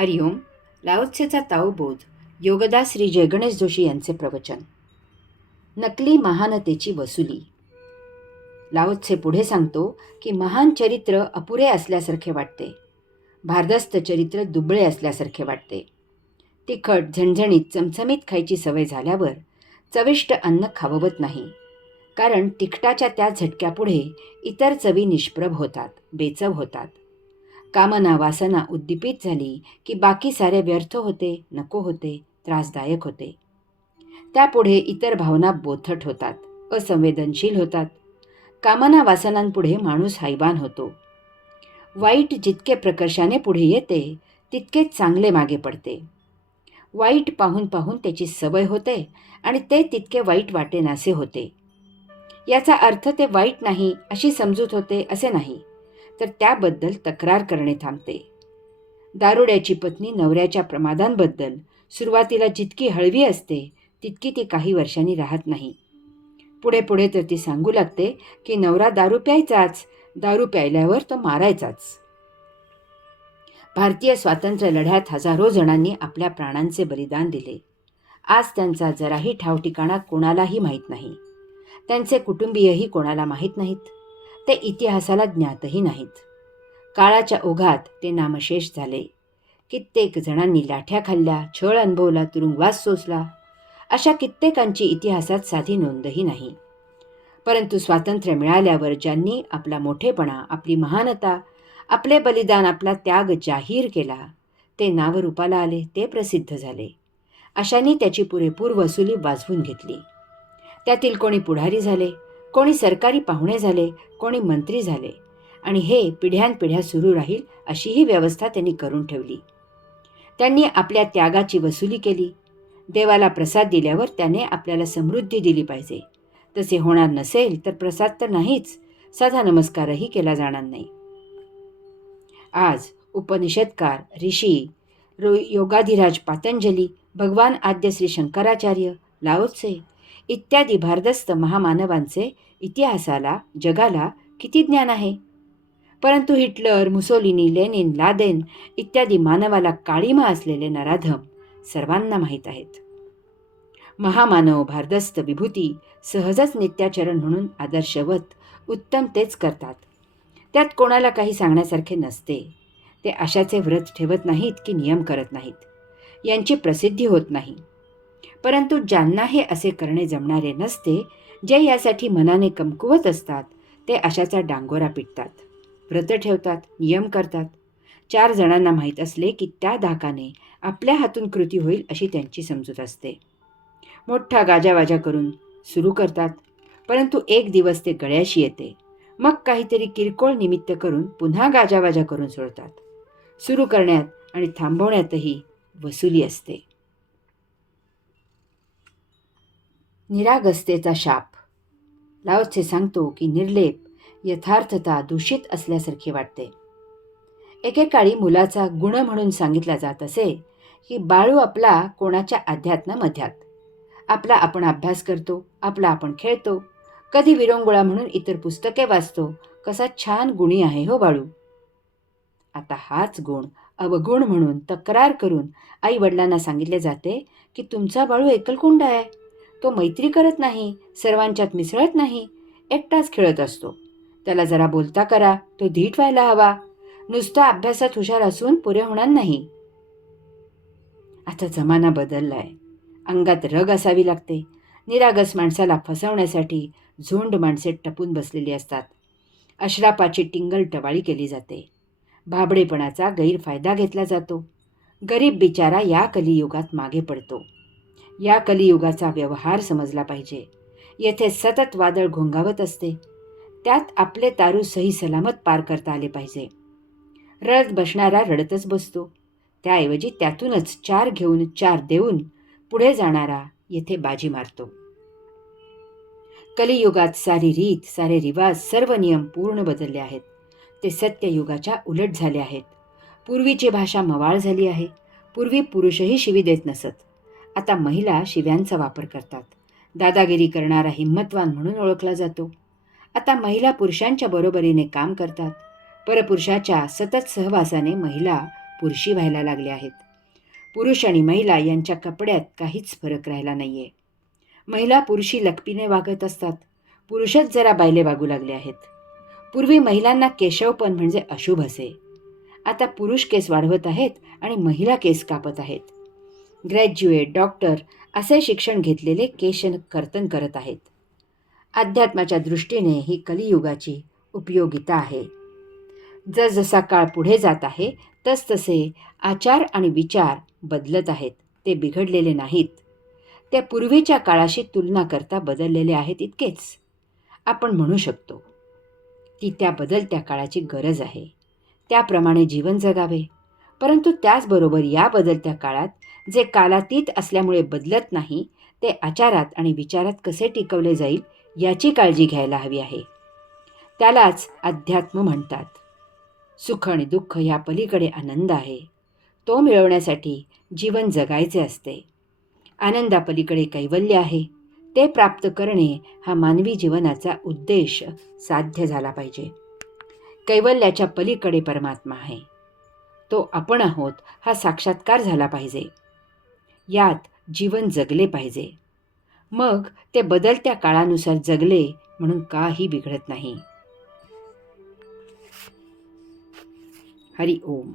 हरिओम. लाओत्सेचा ताओबोध योगदास श्री जयगणेश जोशी यांचे प्रवचन. नकली महानतेची वसुली. लाओत्से पुढे सांगतो की महान चरित्र अपुरे असल्यासारखे वाटते. भारदस्त चरित्र दुबळे असल्यासारखे वाटते. तिखट झणझणीत चमचमीत खायची सवय झाल्यावर चविष्ट अन्न खाववत नाही, कारण तिखटाच्या त्या झटक्यापुढे इतर चवी निष्प्रभ होतात, बेचव होतात. कामना वासना उद्दीपित झाली की बाकी सारे व्यर्थ होते, नको होते, त्रासदायक होते. त्यापुढे इतर भावना बोथट होतात, असंवेदनशील होतात. कामना वासनांपुढे माणूस हैवान होतो. वाईट जितके प्रकर्षाने पुढे येते तितके चांगले मागे पडते. वाईट पाहून पाहून त्याची सवय होते आणि ते तितके वाईट वाटेनासे होते. याचा अर्थ ते वाईट नाही अशी समजूत होते असे नाही, तर त्याबद्दल तक्रार करणे थांबते. दारुड्याची पत्नी नवऱ्याच्या प्रमादांबद्दल सुरुवातीला जितकी हळवी असते तितकी ती काही वर्षांनी राहत नाही. पुढे पुढे तर ती सांगू लागते की नवरा दारू प्यायचाच, दारू प्यायल्यावर तो मारायचाच. भारतीय स्वातंत्र्य लढ्यात हजारो जणांनी आपल्या प्राणांचे बलिदान दिले. आज त्यांचा जराही ठावठिकाणा कोणालाही माहीत नाही. त्यांचे कुटुंबीयही कोणाला माहीत नाहीत. ते इतिहासाला ज्ञातही नाहीत. काळाच्या ओघात ते नामशेष झाले. कित्येक जणांनी लाठ्या खाल्ल्या, छळ अनुभवला, तुरुंगवास सोसला. अशा कित्येकांची इतिहासात साधी नोंदही नाही. परंतु स्वातंत्र्य मिळाल्यावर ज्यांनी आपला मोठेपणा, आपली महानता, आपले बलिदान, आपला त्याग जाहीर केला, ते नावरूपाला आले, ते प्रसिद्ध झाले. अशांनी त्याची पुरेपूर वसुली वाजवून घेतली. त्यातील कोणी पुढारी झाले, कोणी सरकारी पाहुणे झाले, कोणी मंत्री झाले, आणि हे पिढ्यानपिढ्या सुरू राहील अशीही व्यवस्था त्यांनी करून ठेवली. त्यांनी आपल्या त्यागाची वसुली केली. देवाला प्रसाद दिल्यावर त्याने आपल्याला समृद्धी दिली पाहिजे. तसे होणार नसेल तर प्रसाद तर नाहीच, साधा नमस्कारही केला जाणार नाही. आज उपनिषदकार, ऋषी, योगाधिराज पातंजली, भगवान आद्य श्री शंकराचार्य, लाओत्से इत्यादी भारदस्त महामानवांचे इतिहासाला, जगाला किती ज्ञान आहे. परंतु हिटलर, मुसोलिनी, लेनिन, लादेन इत्यादी मानवाला काळीमा असलेले नराधम सर्वांना माहीत आहेत. महामानव भारदस्त विभूती सहजच नित्याचरण म्हणून आदर्शवत उत्तम तेच करतात. त्यात कोणाला काही सांगण्यासारखे नसते. ते आशाचे व्रत ठेवत नाहीत की नियम करत नाहीत. यांची प्रसिद्धी होत नाही. परंतु ज्यांना हे असे करणे जमणारे नसते, जे यासाठी मनाने कमकुवत असतात, ते आशाचा डांगोरा पिटतात, व्रत ठेवतात, नियम करतात. 4 जणांना माहीत असले की त्या धाकाने आपल्या हातून कृती होईल अशी त्यांची समजूत असते. मोठा गाजावाजा करून सुरू करतात, परंतु एक दिवस ते गळ्याशी येते. मग काहीतरी किरकोळ निमित्त करून पुन्हा गाजावाजा करून सोडतात. सुरू करण्यात आणि थांबवण्यातही वसुली असते. निरागसतेचा शाप. लाओत्से सांगतो की निर्लेप, यथार्थता दूषित असल्यासारखी वाटते. एकेकाळी मुलाचा गुण म्हणून सांगितला जात असे की बाळू आपला कोणाच्या अध्यात्म मध्यात. आपला आपण अभ्यास करतो, आपला आपण खेळतो, कधी विरंगुळा म्हणून इतर पुस्तके वाचतो. कसा छान गुणी आहे हो बाळू. आता हाच गुण अवगुण म्हणून तक्रार करून आई वडिलांना सांगितले जाते की तुमचा बाळू एकलकोंडा आहे. तो मैत्री करत नाही, सर्वांच्यात मिसळत नाही, एकटाच खेळत असतो. त्याला जरा बोलता करा, तो धीट व्हायला हवा. नुसता अभ्यासात हुशार असून पुरे होणार नाही. आता जमाना बदललाय. अंगात रग असावी लागते. निरागस माणसाला फसवण्यासाठी झोंड माणसे टपून बसलेली असतात. अश्रापाची टिंगल टवाळी केली जाते. भाबडेपणाचा गैरफायदा घेतला जातो. गरीब बिचारा या कलियुगात मागे पडतो. या कलियुगाचा व्यवहार समजला पाहिजे. येथे सतत वादळ घोंगावत असते. त्यात आपले तारू सही सलामत पार करता आले पाहिजे. रडत बसणारा रडतच बसतो. त्याऐवजी त्यातूनच 4 घेऊन 4 देऊन पुढे जाणारा येथे बाजी मारतो. कलियुगात सारी रीत, सारे रिवाज, सर्व नियम पूर्ण बदलले आहेत. ते सत्ययुगाच्या उलट झाले आहेत. पूर्वीची भाषा मवाळ झाली आहे. पूर्वी पुरुषही शिवी देत नसत. आता महिला शिव्यांचा वापर करतात. दादागिरी करणारा हिम्मतवान म्हणून ओळखला जातो. आता महिला पुरुषांच्या बरोबरीने काम करतात. परपुरुषाच्या सतत सहवासाने महिला पुरुषी व्हायला लागले आहेत. पुरुष आणि महिला यांच्या कपड्यात काहीच फरक राहिला नाहीये. महिला पुरुषी लकपीने वागत असतात. पुरुषच जरा बायले वागू लागले आहेत. पूर्वी महिलांना केशवपण म्हणजे अशुभ असे. आता पुरुष केस वाढवत आहेत आणि महिला केस कापत आहेत. ग्रॅज्युएट, डॉक्टर असे शिक्षण घेतलेले केश कर्तन करत आहेत. अध्यात्माच्या दृष्टीने ही कलियुगाची उपयोगिता आहे. जसजसा काळ पुढे जात आहे तसतसे आचार आणि विचार बदलत आहेत. ते बिघडलेले नाहीत. ते पूर्वीच्या काळाशी तुलना करता बदललेले आहेत इतकेच. आपण म्हणू शकतो ती त्या बदलत्या काळाची गरज आहे. त्याप्रमाणे जीवन जगावे. परंतु त्याचबरोबर या बदलत्या काळात जे कालातीत असल्यामुळे बदलत नाही ते आचारात आणि विचारात कसे टिकवले जाईल याची काळजी घ्यायला हवी आहे. त्यालाच अध्यात्म म्हणतात. सुख आणि दुःख या पलीकडे आनंद आहे. तो मिळवण्यासाठी जीवन जगायचे असते. आनंदापलीकडे कैवल्य आहे. ते प्राप्त करणे हा मानवी जीवनाचा उद्देश साध्य झाला पाहिजे. कैवल्याच्या पलीकडे परमात्मा आहे. तो आपण आहोत हा साक्षात्कार झाला पाहिजे. यात जीवन जगले पाहिजे. मग ते बदलत्या काळानुसार जगले म्हणून काही बिघडत नाही. हरि ओम.